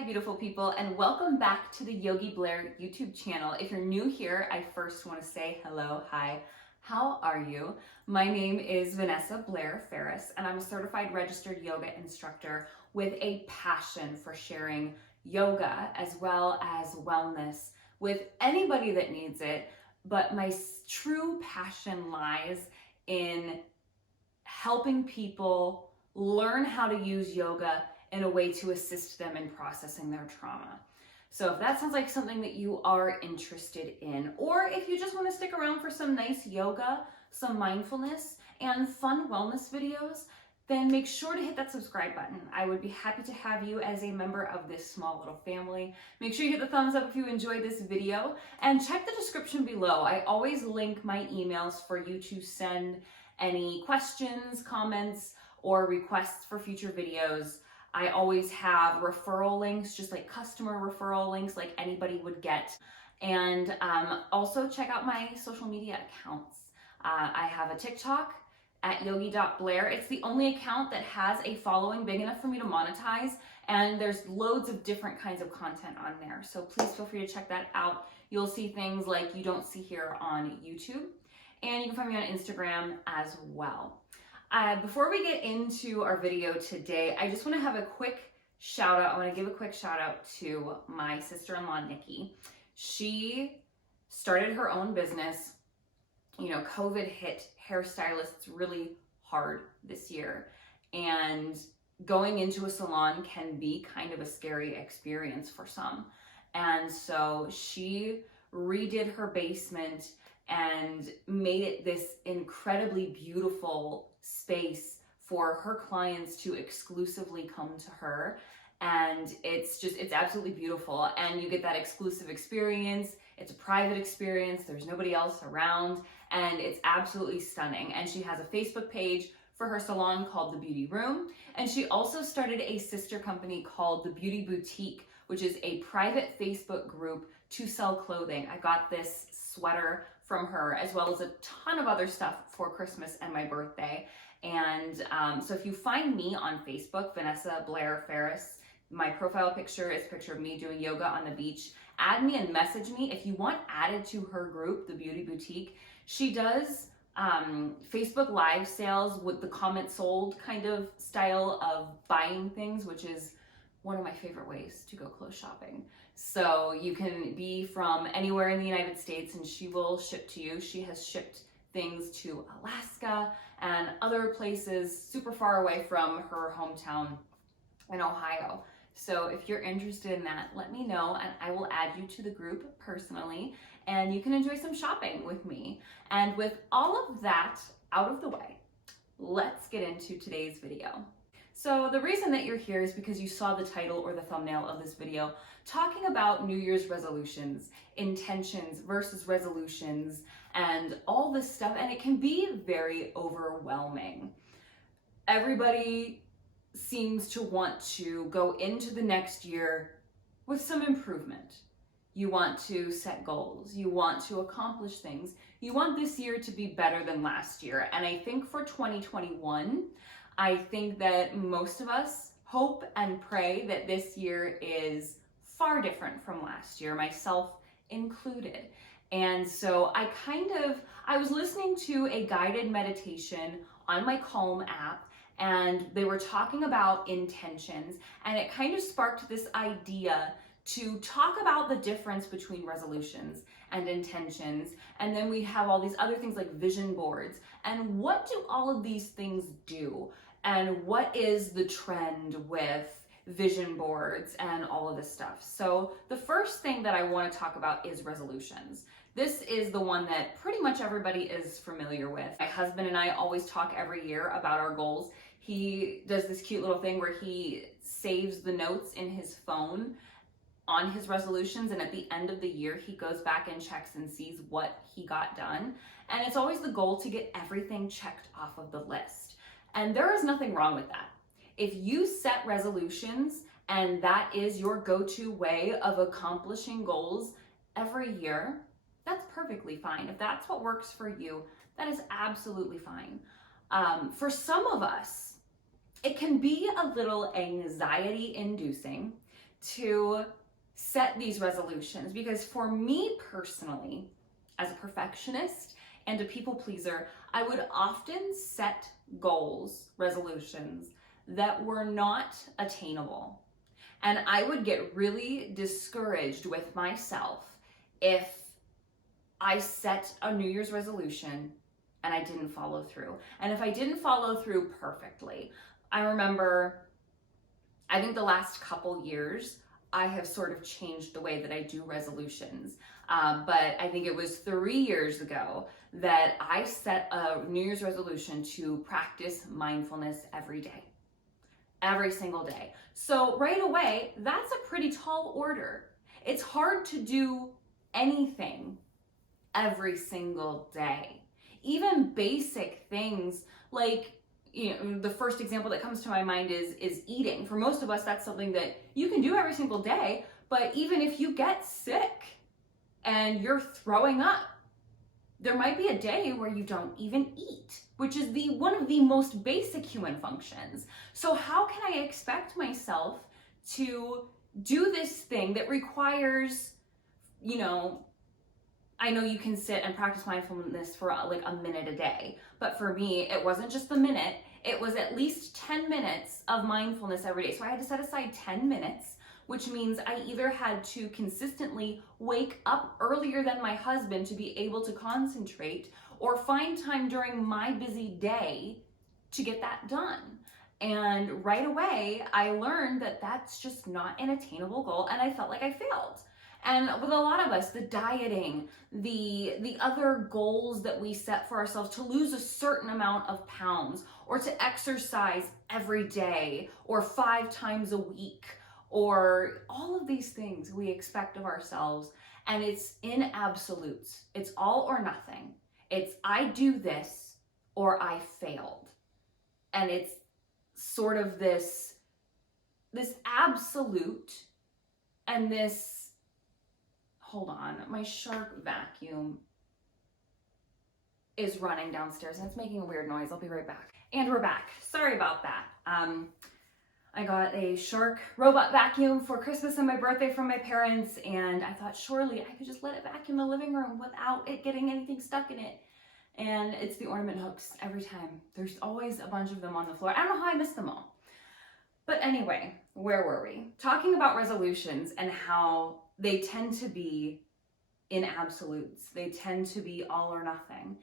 Hi, beautiful people, and welcome back to the Yogi Blair YouTube channel. If you're new here, I first want to say hello, hi, how are you? My name is Vanessa Blair Ferris, and I'm a certified registered yoga instructor with a passion for sharing yoga as well as wellness with anybody that needs it. But my true passion lies in helping people learn how to use yoga in a way to assist them in processing their trauma. So if that sounds like something that you are interested in, or if you just want to stick around for some nice yoga, some mindfulness, and fun wellness videos, then make sure to hit that subscribe button. I would be happy to have you as a member of this small little family. Make sure you hit the thumbs up if you enjoyed this video, and check the description below. I always link my emails for you to send any questions, comments, or requests for future videos. I always have referral links, just like customer referral links like anybody would get. And also check out my social media accounts. I have a TikTok at yogi.blair. It's the only account that has a following big enough for me to monetize, and there's loads of different kinds of content on there. So please feel free to check that out. You'll see things like you don't see here on YouTube, and you can find me on Instagram as well. Before we get into our video today, I just want to have a quick shout out. I want to give a quick shout out to my sister-in-law, Nikki. She started her own business. You know, COVID hit hairstylists really hard this year, and going into a salon can be kind of a scary experience for some. And so she redid her basement and made it this incredibly beautiful space for her clients to exclusively come to her. And it's absolutely beautiful. And you get that exclusive experience. It's a private experience. There's nobody else around. And it's absolutely stunning. And she has a Facebook page for her salon called The Beauty Room. And she also started a sister company called The Beauty Boutique, which is a private Facebook group to sell clothing. I got this sweater from her, as well as a ton of other stuff for Christmas and my birthday. And so if you find me on Facebook, Vanessa Blair Ferris, my profile picture is a picture of me doing yoga on the beach. Add me and message me if you want added to her group, The Beauty Boutique. She does Facebook live sales with the comment sold kind of style of buying things, which is one of my favorite ways to go clothes shopping. So you can be from anywhere in the United States and she will ship to you. She has shipped things to Alaska and other places super far away from her hometown in Ohio. So if you're interested in that, let me know and I will add you to the group personally, and you can enjoy some shopping with me. And with all of that out of the way, let's get into today's video. So the reason that you're here is because you saw the title or the thumbnail of this video talking about New Year's resolutions, intentions versus resolutions, and all this stuff, and it can be very overwhelming. Everybody seems to want to go into the next year with some improvement. You want to set goals, you want to accomplish things, you want this year to be better than last year. And I think for 2021, I think that most of us hope and pray that this year is far different from last year, myself included. And so I was listening to a guided meditation on my Calm app, and they were talking about intentions, and it kind of sparked this idea to talk about the difference between resolutions and intentions. And then we have all these other things like vision boards, and what do all of these things do? And what is the trend with vision boards and all of this stuff? So the first thing that I want to talk about is resolutions. This is the one that pretty much everybody is familiar with. My husband and I always talk every year about our goals. He does this cute little thing where he saves the notes in his phone on his resolutions, and at the end of the year he goes back and checks and sees what he got done. And it's always the goal to get everything checked off of the list. And there is nothing wrong with that. If you set resolutions and that is your go-to way of accomplishing goals every year, that's perfectly fine. If that's what works for you, that is absolutely fine. For some of us, it can be a little anxiety-inducing to set these resolutions, because for me personally, as a perfectionist and a people pleaser, I would often set goals, resolutions that were not attainable. And I would get really discouraged with myself if I set a New Year's resolution and I didn't follow through. And if I didn't follow through perfectly, I remember, I think the last couple years, I have sort of changed the way that I do resolutions. But I think it was 3 years ago that I set a New Year's resolution to practice mindfulness every day, every single day. So right away, that's a pretty tall order. It's hard to do anything every single day. Even basic things like, the first example that comes to my mind is eating. For most of us, that's something that you can do every single day, but even if you get sick and you're throwing up, there might be a day where you don't even eat, which is one of the most basic human functions. So how can I expect myself to do this thing that requires, I know you can sit and practice mindfulness for like a minute a day, but for me, it wasn't just a minute, it was at least 10 minutes of mindfulness every day. So I had to set aside 10 minutes, which means I either had to consistently wake up earlier than my husband to be able to concentrate, or find time during my busy day to get that done. And right away, I learned that that's just not an attainable goal, and I felt like I failed. And with a lot of us, the dieting, the other goals that we set for ourselves, to lose a certain amount of pounds, or to exercise every day or 5 times a week, or all of these things we expect of ourselves, and it's in absolutes. It's all or nothing. It's I do this or I failed. And it's sort of this absolute, and this, hold on, my Shark vacuum is running downstairs and it's making a weird noise. I'll be right back. And we're back. Sorry about that. I got a Shark robot vacuum for Christmas and my birthday from my parents, and I thought surely I could just let it vacuum the living room without it getting anything stuck in it. And it's the ornament hooks every time. There's always a bunch of them on the floor. I don't know how I missed them all. But anyway, where were we? Talking about resolutions and how they tend to be in absolutes. They tend to be all or nothing.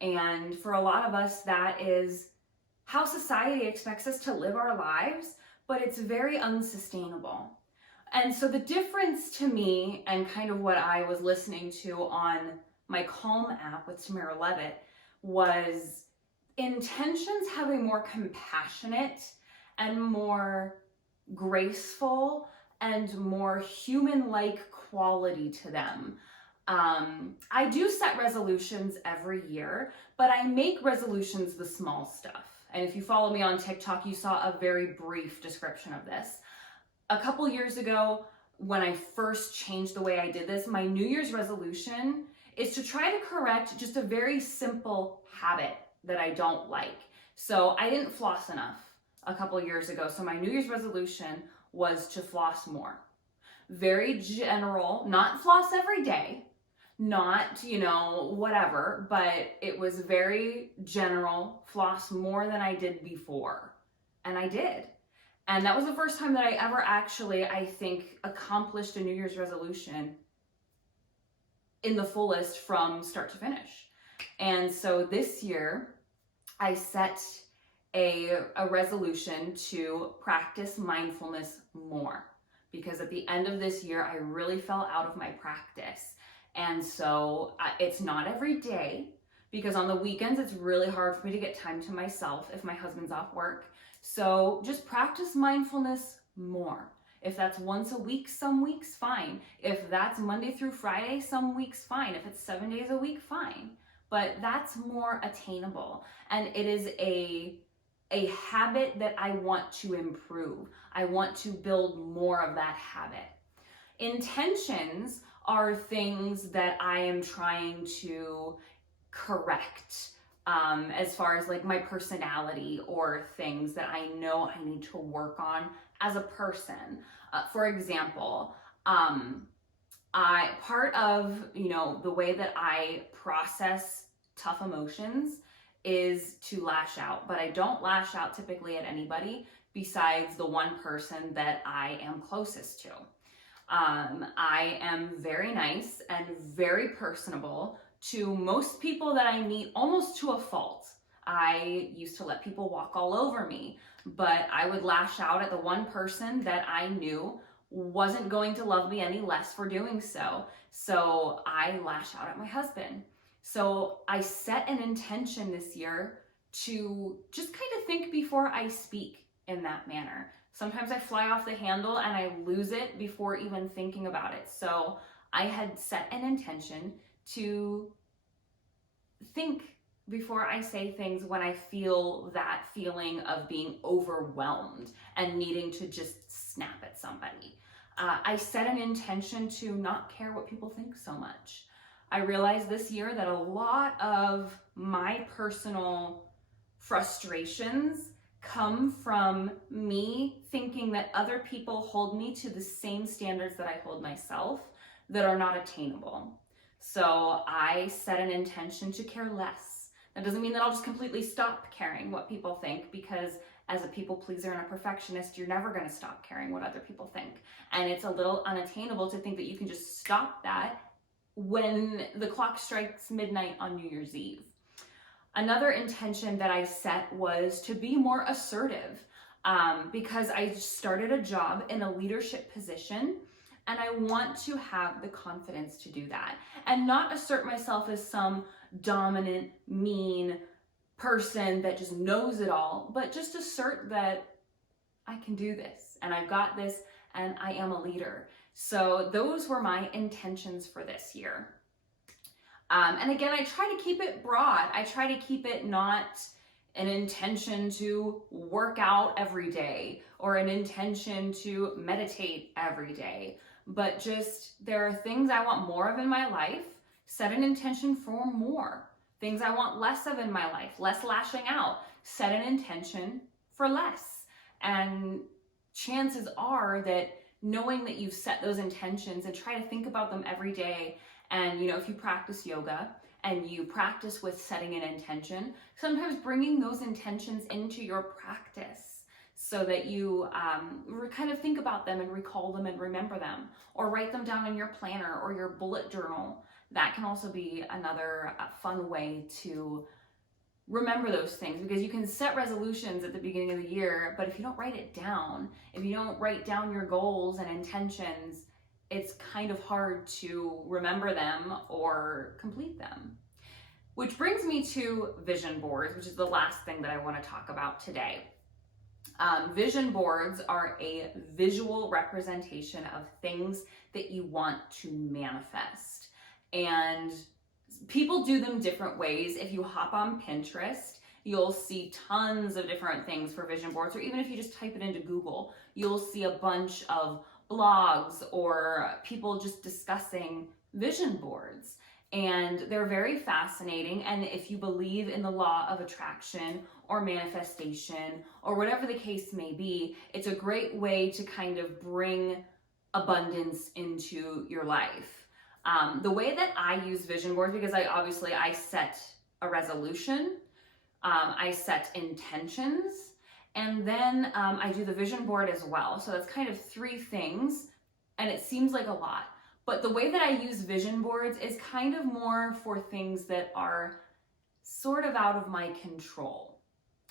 And for a lot of us, that is how society expects us to live our lives, but it's very unsustainable. And so the difference to me, and kind of what I was listening to on my Calm app with Tamara Levitt, was intentions have a more compassionate and more graceful and more human-like quality to them. I do set resolutions every year, but I make resolutions the small stuff. And if you follow me on TikTok, you saw a very brief description of this. A couple years ago, when I first changed the way I did this, my New Year's resolution is to try to correct just a very simple habit that I don't like. So I didn't floss enough a couple years ago. So my New Year's resolution was to floss more. Very general, not floss every day, not, whatever, but it was very general, floss more than I did before. And I did. And that was the first time that I ever actually, I think, accomplished a New Year's resolution in the fullest from start to finish. And so this year, I set a resolution to practice mindfulness more, because at the end of this year, I really fell out of my practice. And so it's not every day, because on the weekends, it's really hard for me to get time to myself if my husband's off work. So just practice mindfulness more. If that's once a week, some weeks, fine. If that's Monday through Friday, some weeks, fine. If it's 7 days a week, fine. But that's more attainable. And it is a habit that I want to improve. I want to build more of that habit. Intentions are things that I am trying to correct, as far as like my personality, or things that I know I need to work on as a person. For example, part of, the way that I process tough emotions is to lash out, but I don't lash out typically at anybody besides the one person that I am closest to. I am very nice and very personable to most people that I meet, almost to a fault. I used to let people walk all over me, but I would lash out at the one person that I knew wasn't going to love me any less for doing so. So I lash out at my husband. So I set an intention this year to just kind of think before I speak in that manner. Sometimes I fly off the handle and I lose it before even thinking about it. So I had set an intention to think before I say things when I feel that feeling of being overwhelmed and needing to just snap at somebody. I set an intention to not care what people think so much. I realized this year that a lot of my personal frustrations come from me thinking that other people hold me to the same standards that I hold myself that are not attainable. So I set an intention to care less. That doesn't mean that I'll just completely stop caring what people think, because as a people pleaser and a perfectionist, you're never going to stop caring what other people think. And it's a little unattainable to think that you can just stop that when the clock strikes midnight on New Year's Eve. Another intention that I set was to be more assertive, because I started a job in a leadership position and I want to have the confidence to do that and not assert myself as some dominant, mean person that just knows it all, but just assert that I can do this and I've got this and I am a leader. So those were my intentions for this year. And again, I try to keep it broad. I try to keep it not an intention to work out every day or an intention to meditate every day, but just there are things I want more of in my life, set an intention for more. Things I want less of in my life, less lashing out, set an intention for less. And chances are that knowing that you've set those intentions and try to think about them every day, and if you practice yoga and you practice with setting an intention, sometimes bringing those intentions into your practice so that you kind of think about them and recall them and remember them, or write them down in your planner or your bullet journal. That can also be another fun way to remember those things, because you can set resolutions at the beginning of the year, but if you don't write it down, if you don't write down your goals and intentions, it's kind of hard to remember them or complete them. Which brings me to vision boards, which is the last thing that I want to talk about today. Vision boards are a visual representation of things that you want to manifest. And people do them different ways. If you hop on Pinterest, you'll see tons of different things for vision boards, or even if you just type it into Google, you'll see a bunch of blogs or people just discussing vision boards. And they're very fascinating. And if you believe in the law of attraction or manifestation or whatever the case may be, it's a great way to kind of bring abundance into your life. The way that I use vision boards, because I set a resolution, I set intentions, and then I do the vision board as well. So that's kind of 3 things, and it seems like a lot. But the way that I use vision boards is kind of more for things that are sort of out of my control.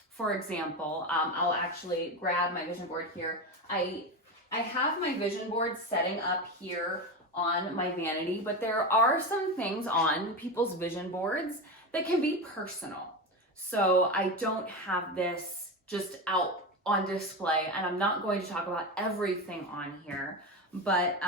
For example, I'll actually grab my vision board here. I have my vision board setting up here on my vanity, but there are some things on people's vision boards that can be personal. So I don't have this just out on display, and I'm not going to talk about everything on here, but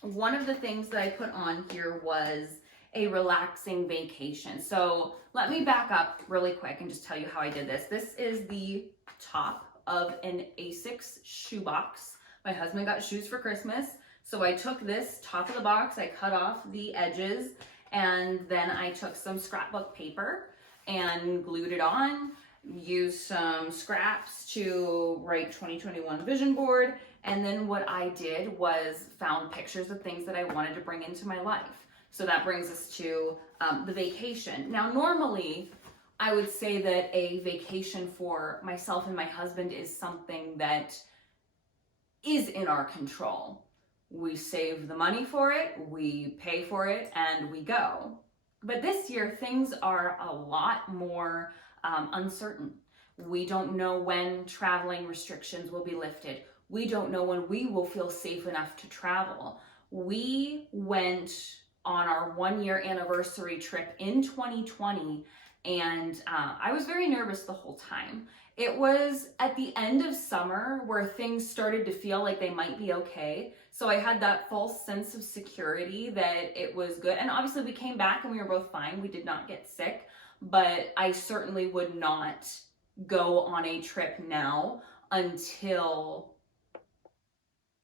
one of the things that I put on here was a relaxing vacation. So let me back up really quick and just tell you how I did this. This is the top of an Asics shoebox. My husband got shoes for Christmas. So I took this top of the box, I cut off the edges, and then I took some scrapbook paper and glued it on, used some scraps to write 2021 vision board, And then what I did was found pictures of things that I wanted to bring into my life. So that brings us to the vacation. Now, normally, I would say that a vacation for myself and my husband is something that is in our control. We save the money for it, we pay for it, and we go. But this year, things are a lot more uncertain. We don't know when traveling restrictions will be lifted. We don't know when we will feel safe enough to travel. We went on our 1-year anniversary trip in 2020, and I was very nervous the whole time. It was at the end of summer where things started to feel like they might be okay. So I had that false sense of security that it was good. And obviously we came back and we were both fine. We did not get sick, but I certainly would not go on a trip now until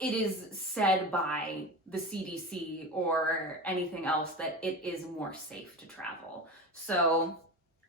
it is said by the CDC or anything else that it is more safe to travel. So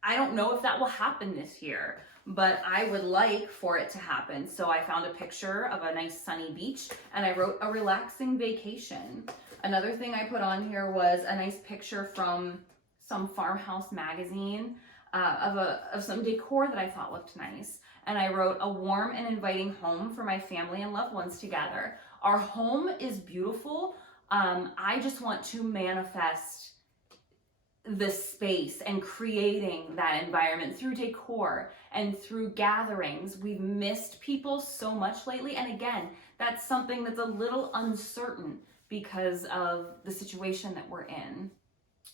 I don't know if that will happen this year, but I would like for it to happen. So I found a picture of a nice sunny beach and I wrote a relaxing vacation. Another thing I put on here was a nice picture from some farmhouse magazine of some decor that I thought looked nice. And I wrote a warm and inviting home for my family and loved ones together. Our home is beautiful. I just want to manifest the space and creating that environment through decor and through gatherings. We've missed people so much lately. And again, that's something that's a little uncertain because of the situation that we're in.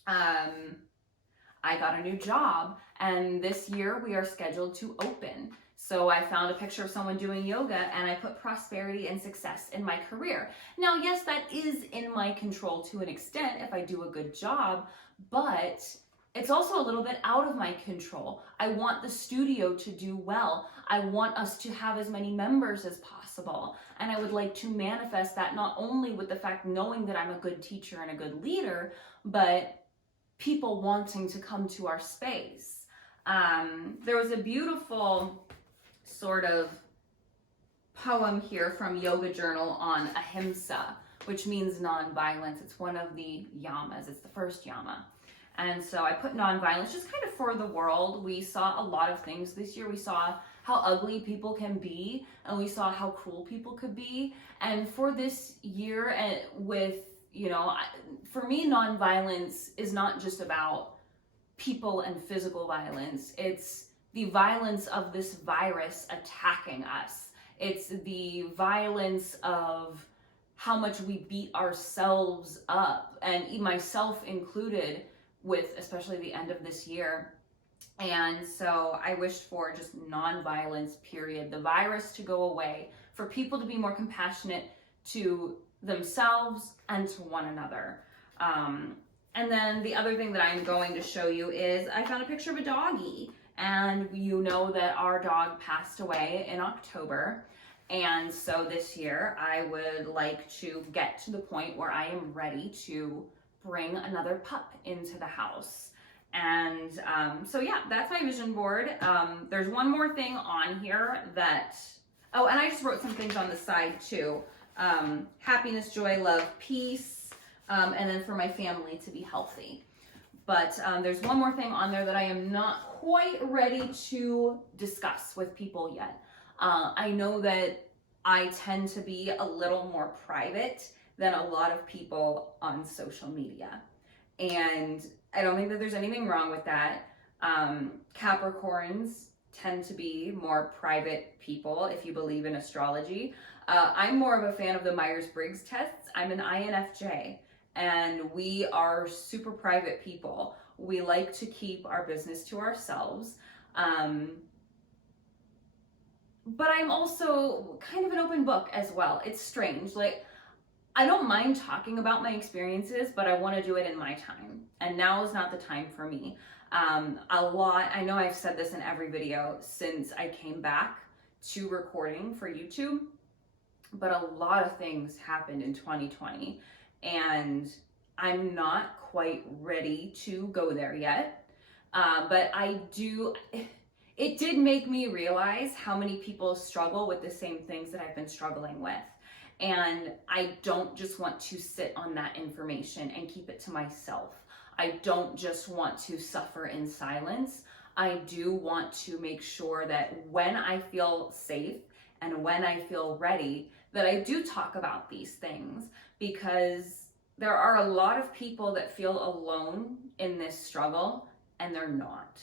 I got a new job and this year we are scheduled to open. So I found a picture of someone doing yoga and I put prosperity and success in my career. Now, yes, that is in my control to an extent if I do a good job, but it's also a little bit out of my control. I want the studio to do well. I want us to have as many members as possible. And I would like to manifest that not only with the fact knowing that I'm a good teacher and a good leader, but people wanting to come to our space. There was a beautiful sort of poem here from Yoga Journal on ahimsa, which means nonviolence. It's one of the yamas. It's the first yama. And so I put nonviolence just kind of for the world. We saw a lot of things this year. We saw how ugly people can be, and we saw how cruel people could be. And for this year, with, you know, for me, nonviolence is not just about people and physical violence. It's the violence of this virus attacking us. It's the violence of how much we beat ourselves up, and myself included, with especially the end of this year. And so I wished for just non-violence, period. The virus to go away, for people to be more compassionate to themselves and to one another. And then the other thing that I'm going to show you is I found a picture of a doggie. And you know that our dog passed away in October. And so this year I would like to get to the point where I am ready to bring another pup into the house. And so yeah, that's my vision board. There's one more thing on here that, oh, and I just wrote some things on the side too. Happiness, joy, love, peace, and then for my family to be healthy. But there's one more thing on there that I am not quite ready to discuss with people yet. I know that I tend to be a little more private than a lot of people on social media. And I don't think that there's anything wrong with that. Capricorns tend to be more private people if you believe in astrology. I'm more of a fan of the Myers-Briggs tests. I'm an INFJ. And we are super private people. We like to keep our business to ourselves. But I'm also kind of an open book as well. It's strange. Like, I don't mind talking about my experiences, but I want to do it in my time. And now is not the time for me. I know I've said this in every video since I came back to recording for YouTube, but a lot of things happened in 2020. And I'm not quite ready to go there yet. But it did make me realize how many people struggle with the same things that I've been struggling with. And I don't just want to sit on that information and keep it to myself. I don't just want to suffer in silence. I do want to make sure that when I feel safe and when I feel ready, that I do talk about these things, because there are a lot of people that feel alone in this struggle and they're not.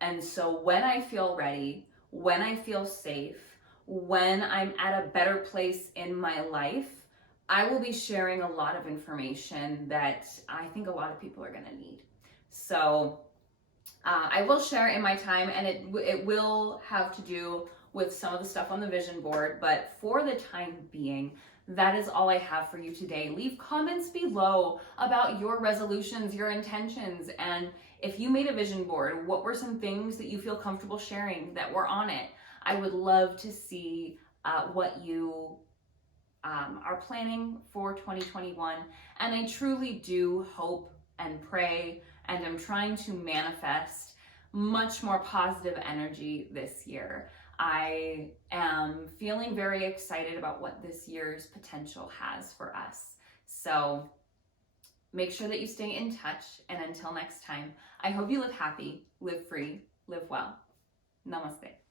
And so when I feel ready, when I feel safe, when I'm at a better place in my life, I will be sharing a lot of information that I think a lot of people are going to need. So I will share in my time, and it will have to do with some of the stuff on the vision board, but for the time being, that is all I have for you today. Leave comments below about your resolutions, your intentions, and if you made a vision board, what were some things that you feel comfortable sharing that were on it? I would love to see what you are planning for 2021. And I truly do hope and pray, and I'm trying to manifest much more positive energy this year. I am feeling very excited about what this year's potential has for us. So make sure that you stay in touch. And until next time, I hope you live happy, live free, live well. Namaste.